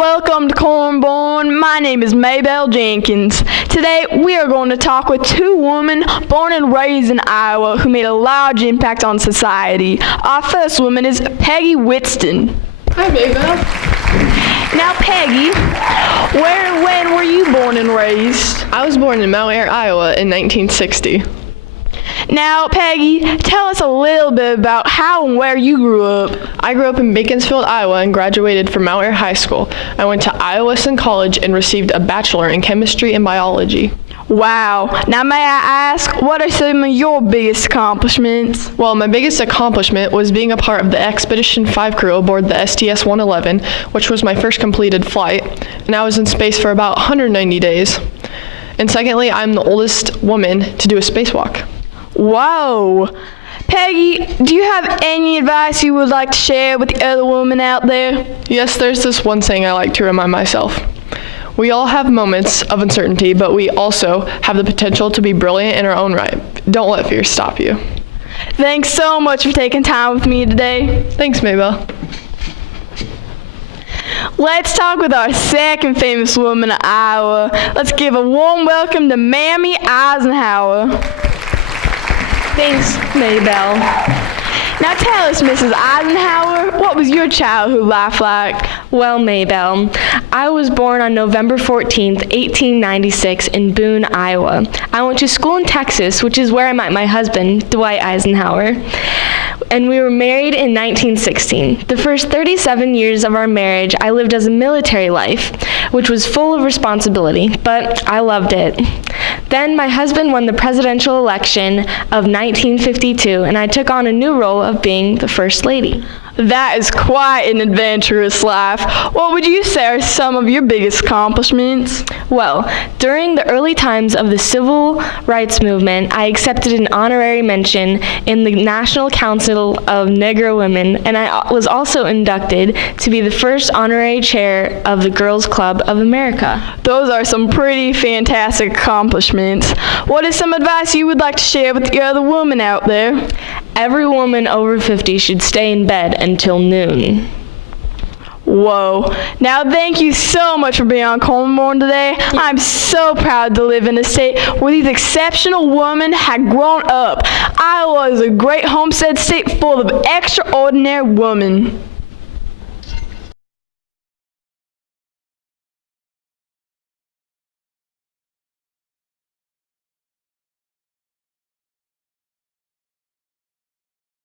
Welcome to Cornborn. My name is Maybelle Jenkins. Today we are going to talk with two women born and raised in Iowa who made a large impact on society. Our first woman is Peggy Whitston. Hi, Maybelle. Now, Peggy, where and when were you born and raised? I was born in Mount Ayr, Iowa in 1960. Now, Peggy, tell us a little bit about how and where you grew up. I grew up in Beaconsfield, Iowa, and graduated from Mount Ayr High School. I went to Iowa Western College and received a bachelor in chemistry and biology. Wow. Now, may I ask, what are some of your biggest accomplishments? Well, my biggest accomplishment was being a part of the Expedition 5 crew aboard the STS-111, which was my first completed flight, and I was in space for about 190 days. And secondly, I'm the oldest woman to do a spacewalk. Whoa. Peggy, do you have any advice you would like to share with the other women out there? Yes, there's this one thing I like to remind myself. We all have moments of uncertainty, but we also have the potential to be brilliant in our own right. Don't let fear stop you. Thanks so much for taking time with me today. Thanks, Maybelle. Let's talk with our second famous woman of Iowa. Let's give a warm welcome to Mammy Eisenhower. Thanks, Maybelle. Now tell us, Mrs. Eisenhower, what was your childhood life like? Well, Maybelle, I was born on November 14th, 1896 in Boone, Iowa. I went to school in Texas, which is where I met my husband, Dwight Eisenhower, and we were married in 1916. The first 37 years of our marriage, I lived as a military life, which was full of responsibility, but I loved it. Then my husband won the presidential election of 1952, and I took on a new role of being the First Lady. That is quite an adventurous life. What would you say are some of your biggest accomplishments? Well, during the early times of the Civil Rights Movement, I accepted an honorary mention in the National Council of Negro Women, and I was also inducted to be the first honorary chair of the Girls Club of America. Those are some pretty fantastic accomplishments. What is some advice you would like to share with the other women out there? Every woman over 50 should stay in bed until noon. Whoa. Now, thank you so much for being on Cornborn today. I'm so proud to live in a state where these exceptional women had grown up. Iowa is a great homestead state full of extraordinary women.